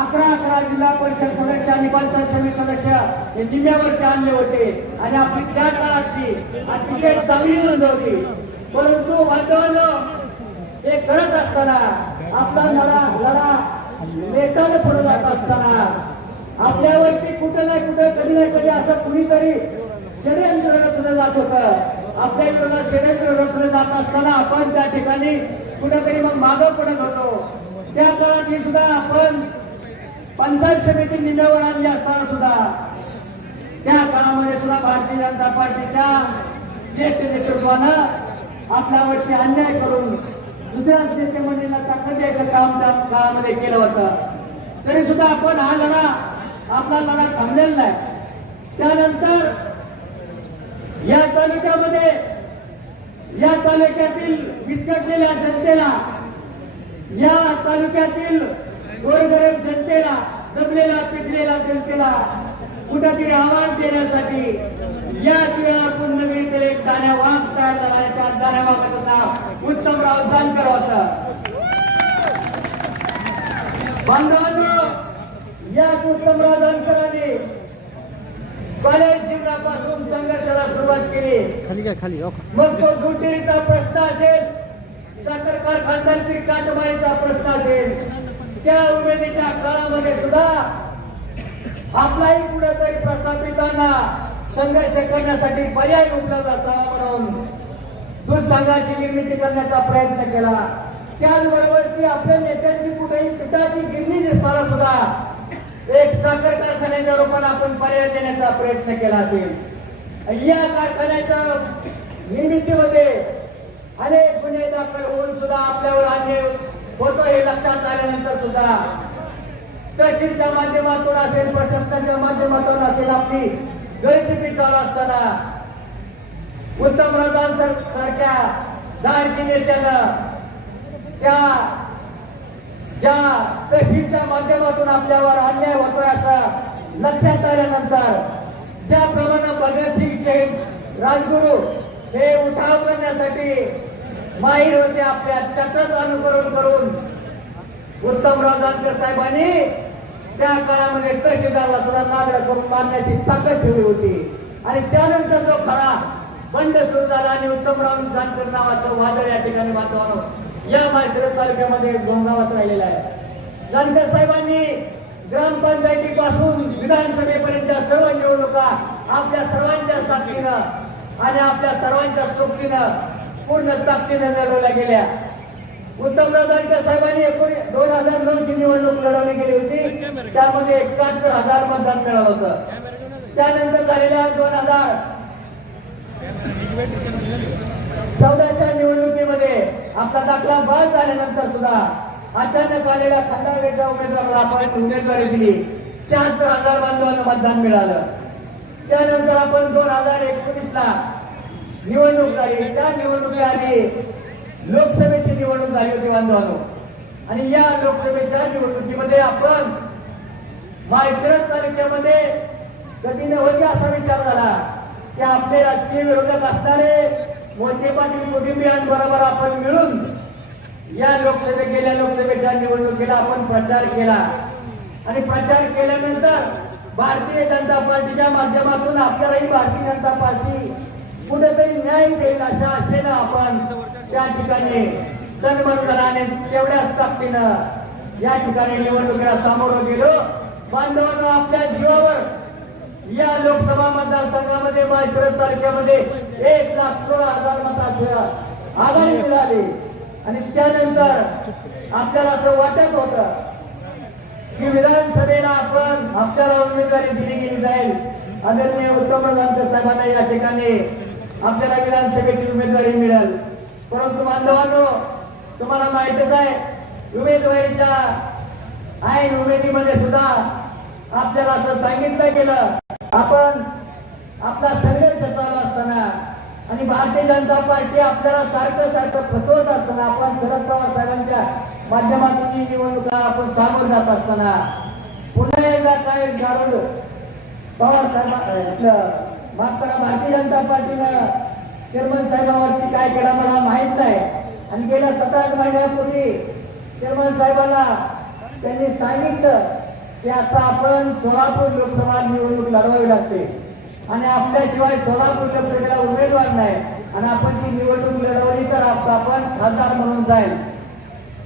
अकरा अकरा जिल्हा परिषद सदस्य आणि पंचायत समिती सदस्य हे निम्यावरती आणले होते. आणि आपली त्या काळातली अतिशय चांगली नोंद होती. परंतु बांधवांनो हे करत असताना आपला लढा लढा नेत्याने पुढे जात असताना आपल्यावरती कुठं नाही कुठं कधी नाही कधी असं कुणीतरी षडयंत्र रचलं जात होतं. आपल्या विरोधात षडयंत्र रचलं जात असताना आपण त्या ठिकाणी कुठेतरी मग मागं पडत होतो. त्या काळात सुद्धा आपण पंचायत समिती निम्यावर आणली असताना सुद्धा त्या काळामध्ये सुद्धा भारतीय जनता पार्टीच्या ज्येष्ठ नेतृत्वानं आपल्यावरती अन्याय करून दुसऱ्या नेते मंडळीला ताकद द्यायचं काम त्या काळामध्ये केलं होतं. तरी सुद्धा आपण हा लढा आपला लढा थांबलेला नाही. त्यानंतर या तालुक्यामध्ये या तालुक्यातील विस्कटलेल्या जनतेला या तालुक्यातील गोरगरीब जनतेला दबलेला पिटलेल्या जनतेला कुठेतरी आवाज देण्यासाठी याच वेळा कुंदगिरीतील एक दाण्या वाघ तयार झाला आणि त्या दाण्या वाघाचं नाव उत्तमराव जानकर होतं. बांधवांनो याच उत्तमराव जानकरांनी कॉलेज जीवनापासून संघर्षाला सुरुवात केली. खाली काय खाली हो मग तो दुटेरीचा प्रश्न असेल साखर कारखानदारची काटमारीचा प्रश्न असेल. त्या उमेदीच्या काळामध्ये सुद्धा आपलाही कुठेतरी प्रस्थापितांना संघर्ष करण्यासाठी पर्याय उपलब्ध असावा म्हणून दूध संघाची निर्मिती करण्याचा प्रयत्न केला. त्याचबरोबर ती आपल्या नेत्यांची कुठेही पिठाची गिरणी दिसताना सुद्धा एक साखर कारखान्याच्या रूपाने आपण पर्याय देण्याचा प्रयत्न केला असेल. या कारखान्याच्या निर्मितीमध्ये अनेक गुन्हे दाखल होऊन सुद्धा आपल्यावर अन्याय होतो हे लक्षात आल्यानंतर सुद्धा. तहसीलच्या माध्यमातून असेल प्रशासनाच्या माध्यमातून असेल आपली गळटिपी चालू असताना. उत्तम सारख्या धाडसी नेत्यानं त्या ज्या तहसीलच्या माध्यमातून आपल्यावर अन्याय होतोय असं लक्षात आल्यानंतर ज्याप्रमाणे भगतसिंग शेख राजगुरू हे उठाव करण्यासाठी माहीर होते आपल्या त्याचंच अनुकरण करून. उत्तमराव जानकर साहेबांनी त्या काळामध्ये तहसीलदारला सुद्धा नागडा करून मारण्याची ताकद ठेवली होती. आणि त्यानंतर जो खडा बंड सुरू झाला आणि उत्तमराव जानकर नावाचं वादळ या ठिकाणी बांधवानो या माळशिरस तालुक्यामध्ये गोंगावात राहिलेला आहे. जानकर साहेबांनी ग्रामपंचायतीपासून विधानसभेपर्यंतच्या सर्व निवडणुका आपल्या सर्वांच्या साथीनं आणि आपल्या सर्वांच्या सोबतीनं पूर्ण ताकदीनं लढवल्या गेल्या. उत्तमराव जानकर साहेबांनी एकोणीस दोन हजार नऊ ची निवडणूक लढवली गेली होती. त्यामध्ये एकाहत्तर हजार मतदान मिळालं होतं. त्यानंतर झालेल्या दोन हजार चौदाच्या निवडणुकीमध्ये आपला दाखला बाद झाल्यानंतर सुद्धा अचानक आलेल्या खंडावेच्या उमेदवाराला आपण उमेदवारी दिली. शहात्तर हजार बांधवांना मतदान मिळालं. त्यानंतर आपण दोन हजार एकोणीस ला निवडणूक झाली त्या निवडणुकीआधी लोकसभेची निवडणूक झाली होती बांधवांनो आणि या लोकसभेच्या निवडणुकीमध्ये आपण माळशिरस तालुक्यामध्ये कधी नव्हती असा विचार झाला की आपले राजकीय विरोधक असणारे मोठे पाटील कुटुंबियांबरोबर आपण मिळून या लोकसभे गेल्या लोकसभेच्या निवडणुकीला आपण प्रचार केला. आणि प्रचार केल्यानंतर भारतीय जनता पार्टीच्या माध्यमातून आपल्यालाही भारतीय जनता पार्टी कुठेतरी न्याय देईल अशा आशेनं आपण त्या ठिकाणी तनमनधनाने तेवढ्याच ताकदीनं या ठिकाणी निवडणुकीला सामोरं गेलो. बांधवांना आपल्या जीवावर या लोकसभा मतदारसंघामध्ये माळशिरस तालुक्यामध्ये एक लाख सोळा हजार मताचं आघाडी मिळाली. आणि त्यानंतर आपल्याला असं वाटत होतं की विधानसभेला आपण आपल्याला उमेदवारी दिली गेली जाईल. आदरणीय उत्तम साहेबांना या ठिकाणी आपल्याला विधानसभेची उमेदवारी मिळेल. परंतु बांधवांनो तुम्हाला माहितच आहे उमेदवारीच्या ऐन उमेदीमध्ये सुद्धा आपल्याला असं सांगितलं गेलं. आपण आपला संघर्ष चालू असताना आणि भारतीय जनता पार्टी आपल्याला सारखं सारखं फसवत असताना आपण शरद पवार साहेबांच्या माध्यमातून ही निवडणुका आपण सामोर जात असताना पुन्हा एकदा काय गारुड पवार साहेब आपलं माफ करा भारतीय जनता पार्टीनं चेअरमन साहेबावरती काय केला मला माहीत नाही. आणि गेल्या सात आठ महिन्यापूर्वी चेअरमन साहेबाला त्यांनी सांगितलं की आता आपण सोलापूर लोकसभा निवडणूक लढवावी लागते. आणि आपल्याशिवाय सोलापूर लोकसभेला उमेदवार नाही. आणि आपण ती निवडणूक लढवली तर आपला आपण खासदार म्हणून जाईल.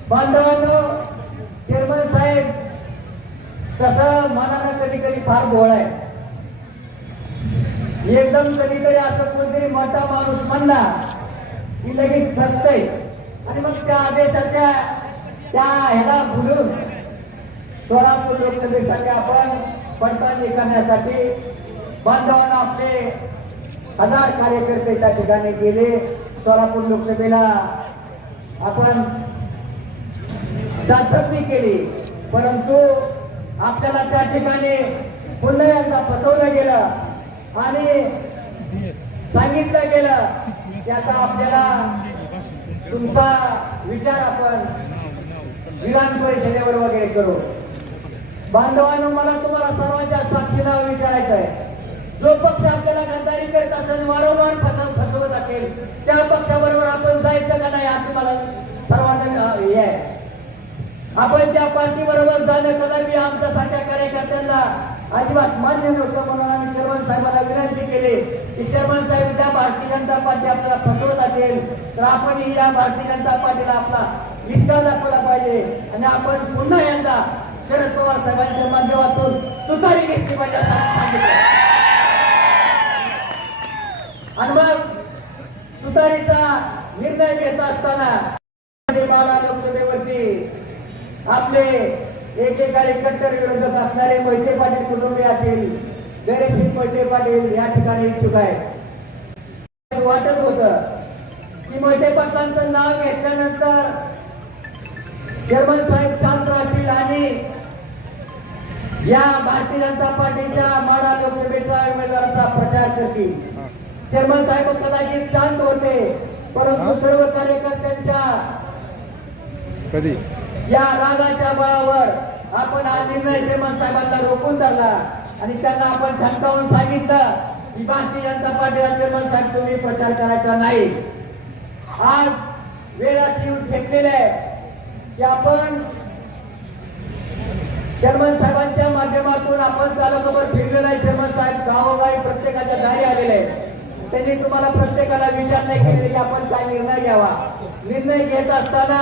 बांधवांनो चेअरमन साहेब कसं मनानं कधी कधी फार गोळ आहे. एकदम कधीतरी असं कोणतरी मोठा माणूस म्हणला की लगेच फसतय. आणि मग त्या आदेशाच्या त्या ह्याला भुलून सोलापूर लोकसभेसाठी आपण पडताळणी करण्यासाठी बांधवांना आपले हजार कार्यकर्ते त्या ठिकाणी गेले. सोलापूर लोकसभेला आपण चाचपणी केली. परंतु आपल्याला त्या ठिकाणी पुन्हा एकदा फसवलं गेलं. आणि सांगितलं गेलं की आता आपल्याला तुमचा विचार आपण विधान परिषदेवर वगैरे करू. बांधवांनो मला तुम्हाला सर्वांच्या साक्षीला विचारायचं आहे. जो पक्ष आपल्याला गद्दारी करत असेल वारंवार फसवत असेल त्या पक्षाबरोबर आपण जायचं का नाही असं मला सर्वांना हे आहे. आपण त्या पार्टी बरोबर जाणं कदापि आमच्यासारख्या कार्यकर्त्यांना अजिबात मान्य नव्हतं म्हणून आम्ही चेअरमन साहेबांना विनंती केली की चेअरमन साहेब ज्या भारतीय जनता पार्टी आपल्याला फसवत असेल तर आपणही या भारतीय जनता पार्टीला आपला विस्तार दाखवला पाहिजे. आणि आपण पुन्हा यंदा शरद पवार साहेबांच्या माध्यमातून तुतारी घेतली पाहिजे आणि मग तुतारीचा निर्णय घेत असताना लोकसभेवरती आपले एकेकाळी कट्टर विरोधक असणारे मोहिते पाटील कुटुंबियातील गैरसिंग मोहिते पाटील या ठिकाणी इच्छुक आहेत. वाटत होत की मोहिते पाटलांचं नाव घेतल्यानंतर जर्मन साहेब शांत राहतील आणि या भारतीय जनता पार्टीच्या माडा लोकसभेच्या उमेदवाराचा प्रचार करतील. चेअरमन साहेब कदाचित शांत होते परंतु सर्व कार्यकर्त्यांच्या कधी? या रागाच्या बळावर आपण हा निर्णय जेमन साहेबांना रोखून धरला. आणि त्यांना आपण ठणकावून सांगितलं की भारतीय जनता पार्टीला चेअरमन साहेब तुम्ही प्रचार करायचा नाही. आज वेळाची येऊन ठेकलेली आहे की आपण चेअरमन साहेबांच्या माध्यमातून आपण तालुकाभर फिरलेला आहे. चेअरमन साहेब गावोगावी प्रत्येकाच्या दारी आलेले आहेत. त्यांनी तुम्हाला प्रत्येकाला विचार नाही केलेले की आपण काय निर्णय घ्यावा. निर्णय घेत असताना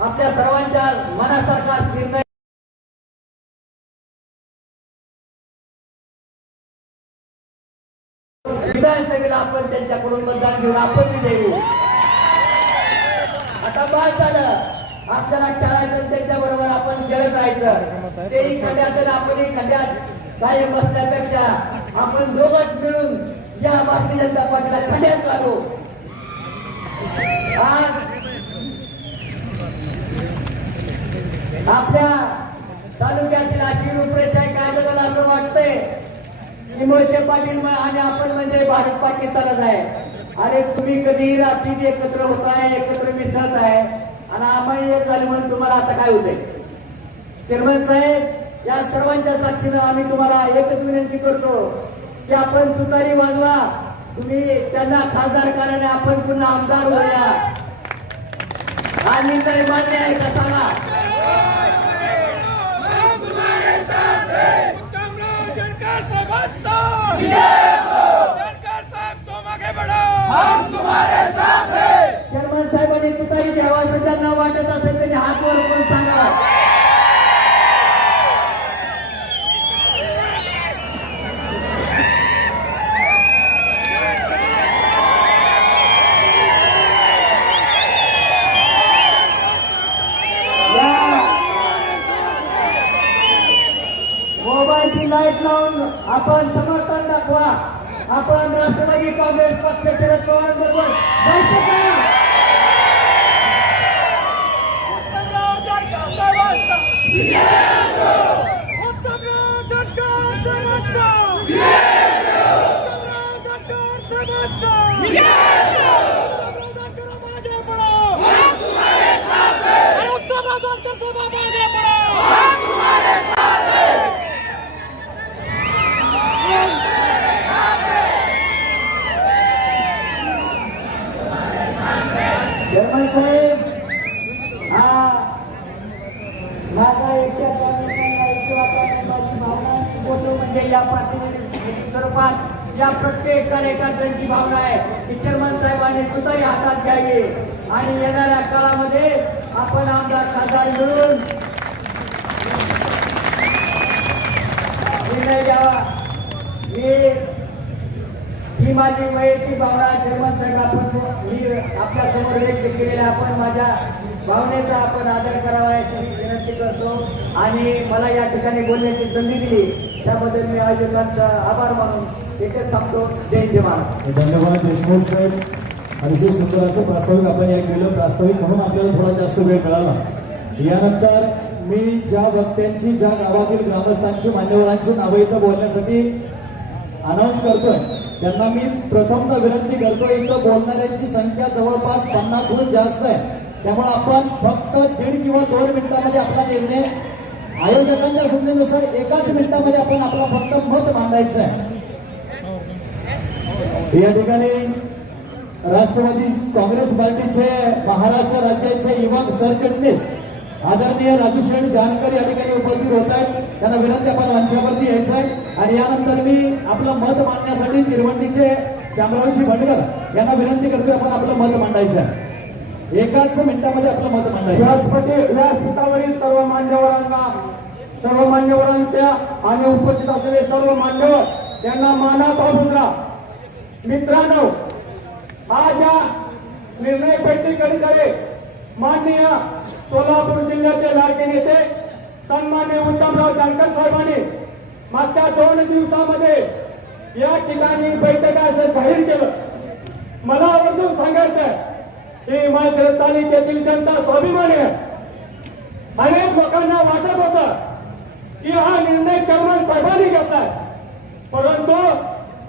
आपल्या सर्वांच्या मनासारखा निर्णय विधानसभेला आपण त्यांच्याकडून मतदान घेऊन आपण विजयी आता बाद झालं. आपल्याला खेळायचं त्यांच्या बरोबर आपण खेळत राहायचं. तेही खड्यात आणि आपणही खड्यात कायम बसण्यापेक्षा आपण दोघच मिळून या भारतीय जनता पार्टीला खड्यात लागू आज आपल्या तालुक्यातील अशी रूपरेषा काय मला असं वाटतंय की मोहिते पाटील आणि आपण म्हणजे भारत पाकिस्तानच आहे. अरे तुम्ही कधी रात्री एकत्र होताय एकत्र मिसळत आहे. आणि आम्ही एक झाले म्हणून तुम्हाला आता काय होतंय? चेअरमन साहेब या सर्वांच्या साक्षीनं आम्ही तुम्हाला एकच विनंती करतो की आपण तुतारी वाजवा. तुम्ही त्यांना खासदार करा आपण पुन्हा आमदार होऊया. हा निर्णय मान्य आहे का सांगा? चेअरमन साहेबांनी तुतारी घ्यावा असं ज्यांना वाटत असेल त्यांनी हात वर करून सांगा या मोबाईलची लाइट लावून आपण समर्थन दाखवा आपण राष्ट्रवादी काँग्रेस पक्ष शरद पवार बरोबर जायचं का कमराव जनकर साहेबांचा उत्तमराव जनकर साहेबांचा उत्तमराव जनकर साहेबांचा उत्तमराव जनकर मागे बढ़ो अरे उत्तमराव जनकर साहेब मागे बढ़ो या पार्टीमध्ये स्वरूपात या प्रत्येक कार्यकर्त्यांची भावना आहे की चेअरमन साहेबांनी तुतारी हातात घ्यावी. आणि येणाऱ्या काळामध्ये आपण आमदार खासदार मिळून निर्णय द्यावा मी ही माझी वैयक्तिक भावना चेअरमन साहेब आपण मी आपल्यासमोर व्यक्त केलेल्या आपण माझ्या भावनेचा आपण आदर करावा याची विनंती करतो. आणि मला या ठिकाणी बोलण्याची संधी दिली. त्याबद्दल मी आयोजकांचा आभार मानून एकच थांबतो. जय जवान. धन्यवाद देशमुख साहेब. अतिशय सुंदर असं प्रास्ताविक आपण या केलं प्रास्ताविक म्हणून आपल्याला थोडा जास्त वेळ मिळाला. यानंतर मी ज्या वक्त्यांची ज्या गावातील ग्रामस्थांची मान्यवरांची नावं इथं बोलण्यासाठी अनाऊन्स करतोय. त्यांना मी प्रथमतः विनंती करतोय इथं बोलणाऱ्यांची संख्या जवळपास पन्नासहून जास्त आहे. त्यामुळे आपण फक्त दीड किंवा दोन मिनिटांमध्ये आपला निर्णय आयोजकांच्या सूचनेनुसार एकाच मिनिटामध्ये आपण आपला फक्त मत मांडायचं आहे या ठिकाणी राष्ट्रवादी काँग्रेस पार्टीचे महाराष्ट्र राज्याचे युवक सरचिटणीस आदरणीय राजू शेठ जानकर या ठिकाणी उपस्थित होत आहेत. त्यांना विनंती आपण मंचावरती यायचं आहे आणि यानंतर मी आपलं मत मांडण्यासाठी तिरवंडीचे शामरावजी भटकर यांना विनंती करतोय आपण आपलं मत मांडायचं आहे एकाच मिनिटामध्ये आपलं मत मांडायचं आहे. व्यासपीठी व्यासपीठावरील सर्व मान्यवरांना सर्व मान्यवरांच्या आणि उपस्थित असलेले सर्व मान्यवर यांना मानाचा मुद्रा मित्रांनो आज या निर्णय पेटीकडे माननीय सोलापूर जिल्ह्याचे लाडके नेते सन्मान्य उत्तमराव जानकर साहेबांनी मागच्या दोन दिवसामध्ये या ठिकाणी बैठका असं जाहीर केलं मला आवर्जून सांगायचं की मात्र तालुक्यातील जनता स्वाभिमानी आहे. अनेक लोकांना वाटत होतं की हा निर्णय चर्मन साहेबांनी घेतलाय. परंतु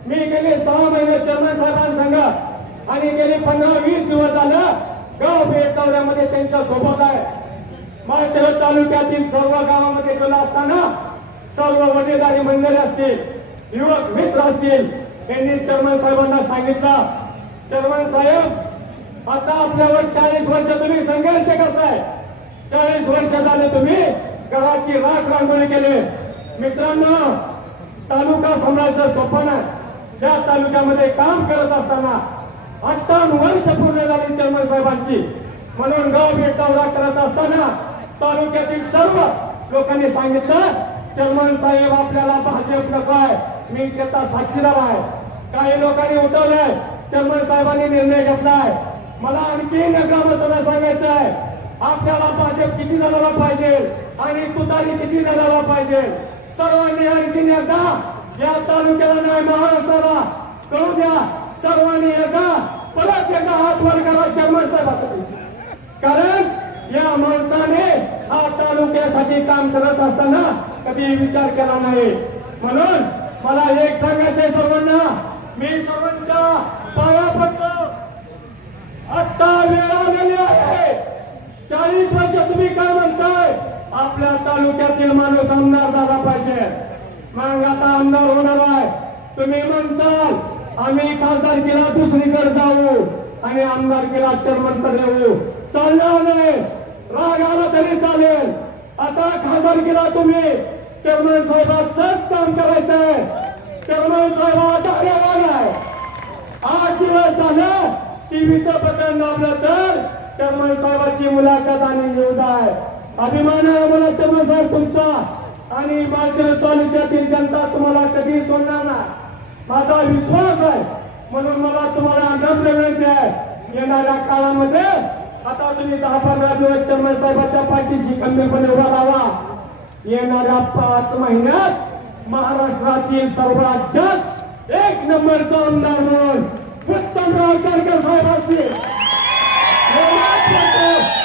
मी गेले सहा महिने चर्मन साहेबांसंग आणि गेले पंधरा वीस दिवस आलं गाव भेट दौऱ्यामध्ये त्यांच्यासोबत आहे. माळशिरस तालुक्यातील सर्व गावामध्ये गेलो असताना सर्व वडेदारी मंडळी असतील युवक मित्र असतील त्यांनी चर्मन साहेबांना सांगितलं चर्मन साहेब आता आपल्यावर चाळीस वर्ष तुम्ही संघर्ष करताय. चाळीस वर्ष झाले तुम्ही घराची राख रांगोळी केली. मित्रांनो तालुका सांभाळायचं स्वप्न आहे. या तालुक्यामध्ये काम करत असताना अठ्ठावन्न वर्ष पूर्ण झाली चर्मन साहेबांची. म्हणून गाव भेट दौरा करत असताना तालुक्यातील सर्व लोकांनी सांगितलं चर्मन साहेब आपल्याला भाजप नको आहे. मी त्याचा साक्षीदार आहे. काही लोकांनी उठवलंय चर्मन साहेबांनी निर्णय घेतलाय. मला आणखी ग्रामस्थांना सांगायचं आहे आपल्याला भाजप किती जणांना पाहिजे आणि तुतारी किती जणांना पाहिजे? सर्वांनी आणखी एकदा या तालुक्याला नाही महाराष्ट्राला कळू द्या. सर्वांनी एका परत एका हात वर करा चर्मन साहेबांसाठी कारण या माणसाने हा तालुक्यासाठी काम करत असताना कधी विचार केला नाही. म्हणून मला एक सांगायचंय सर्वांना मी सर्वांच्या पाया पडतो. आता वेळ आलेली आहे चाळीस वर्ष तुम्ही काय म्हणताय? आपल्या तालुक्यातील माणूस आमदार झाला पाहिजे. मग आता आमदार होणार आहे. तुम्ही म्हणताल आम्ही खासदारकीला दुसरीकडे जाऊ आणि आमदारकीला चर्मनकडे येऊ. चालणार नाही राग आला तरी चालेल. आता खासदारकीला तुम्ही. चेअरमन साहेबांचंच काम करायचं आहे. चेअरमन साहेब धारेवाल आहे आठ दिवस झालं. टीव्हीचं प्रकरण दाबलं तर चर्मन साहेबाची मुलाखत आणि घेऊन आहे. अभिमान आहे मला चर्मन साहेब तुमचा. आणि माझ्या तालुक्यातील जनता तुम्हाला कधी सोडणार नाही. माझा विश्वास आहे म्हणून मला तुम्हाला नम्र विनंती आहे. येणाऱ्या काळामध्ये आता तुम्ही दहा पंधरा दिवस चर्मन साहेबाच्या पाठीशी खंबीरपणे उभा राहा. येणाऱ्या पाच महिन्यात महाराष्ट्रातील सर्वात जास्त एक नंबरचा आमदार म्हणून उत्तमराव जानकर साहेब असतील.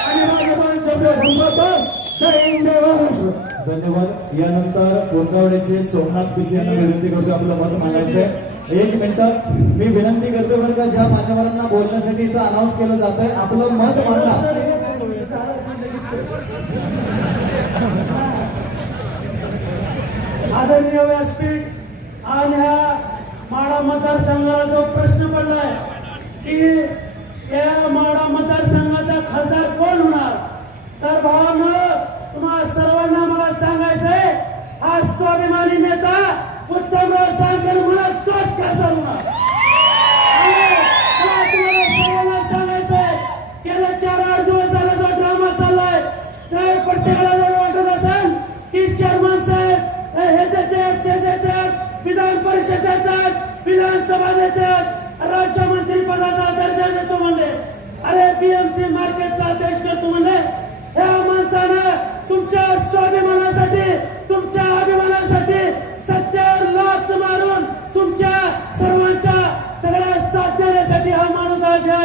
आणि माझे धन्यवाद. यानंतर कोंदावड्याचे सोमनाथ पिसे यांना विनंती करतो आपलं मत मांडायचंय. एक मिनिट. मी विनंती करतो बरं का ज्या मान्यवरांना बोलण्यासाठी इथं अनाऊन्स केलं जात आहे आपलं मत मांडा. आदरणीय व्यासपीठ आणि ह्या माळा मतदारसंघाला जो प्रश्न पडलाय की या माळा मतदारसंघाचा खासदार कोण होणार? तर भावानं तुम्हाला सर्वांना मला सांगायचंय हा स्वाभिमानी नेता उत्तर देश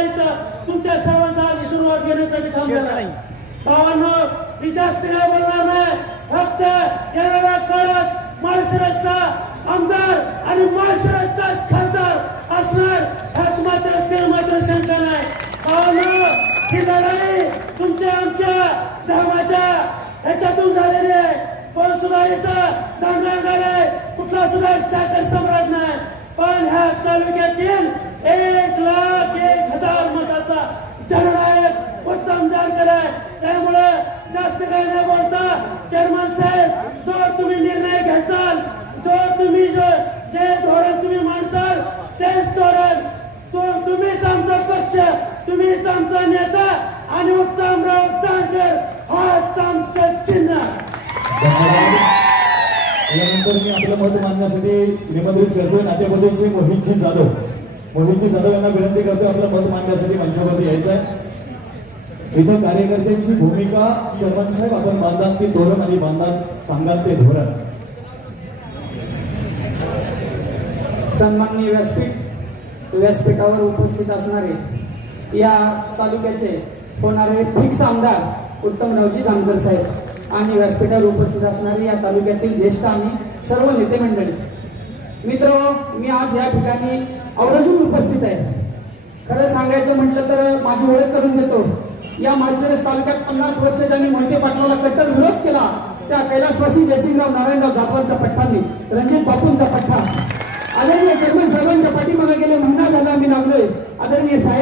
इथं तुमच्या सर्वांचा आशीर्वाद घेण्यासाठी थांबलेला आहे. भावांनो मी जास्त काय बोलणार नाही. फक्त येणाऱ्या काळात माळशिरसचा आमदार आणि माळशिरसचाच खासदार असणार ह्यात मात्र ते मात्र शंका नाही. बाबांनो ही लढाई तुमच्या आमच्या धर्माच्या ह्याच्यातून झालेली आहे. कोण सुद्धा इथं दांडा झालाय कुठला सुद्धा एक साखर सम्राट नाही. पण ह्या तालुक्यातील एक लाख एक हजार मताचा जननायक आहे जानकर आहे. त्यामुळे जास्त काही न बोलता चेअरमन साहेब जो तुम्ही निर्णय घ्याल जो तुम्ही जे धोरण तुम्ही मांडताल तेच धोरण तो तुम्हीच आमचा पक्ष तुम्हीच आमचा नेता आणि उत्तमराव जानकर हाच आमचं चिन्ह. यानंतर मी आपलं मत मांडण्यासाठी निमंत्रित करतोय नाट्यपतीचे मोहितजी जाधव. मोहितजी जाधव यांना विनंती करतोय आपलं मत मांडण्यासाठी मंचावरती यायचं आहे इथं कार्यकर्त्यांची भूमिका चर्मन साहेब आपण बांधाल ते धोरण आणि बांधाल सांगाल ते धोरण. सन्माननीय व्यासपीठ व्यासपीठावर उपस्थित असणारे या तालुक्याचे होणारे फिक्स आमदार उत्तमरावजी जामकर साहेब आणि व्यासपीठावर उपस्थित असणारे या तालुक्यातील ज्येष्ठ आणि सर्व नेते मंडळी. मित्र मी आज या ठिकाणी आवर्जून उपस्थित आहे. खरं सांगायचं म्हटलं तर माझी ओळख करून देतो. या माळशिरस तालुक्यात पन्नास वर्ष ज्यांनी मोहिते पाटलाला कट्टर विरोध केला त्या कैलासवासी जयसिंगराव नारायणराव जाधवांचा पट्टांनी रणजित बापूंचा पट्टा. आदरणीय चेअरमन साहेबांच्या पाठीमागे गेले महिना झाला आम्ही लागलोय. आदरणीय साहेब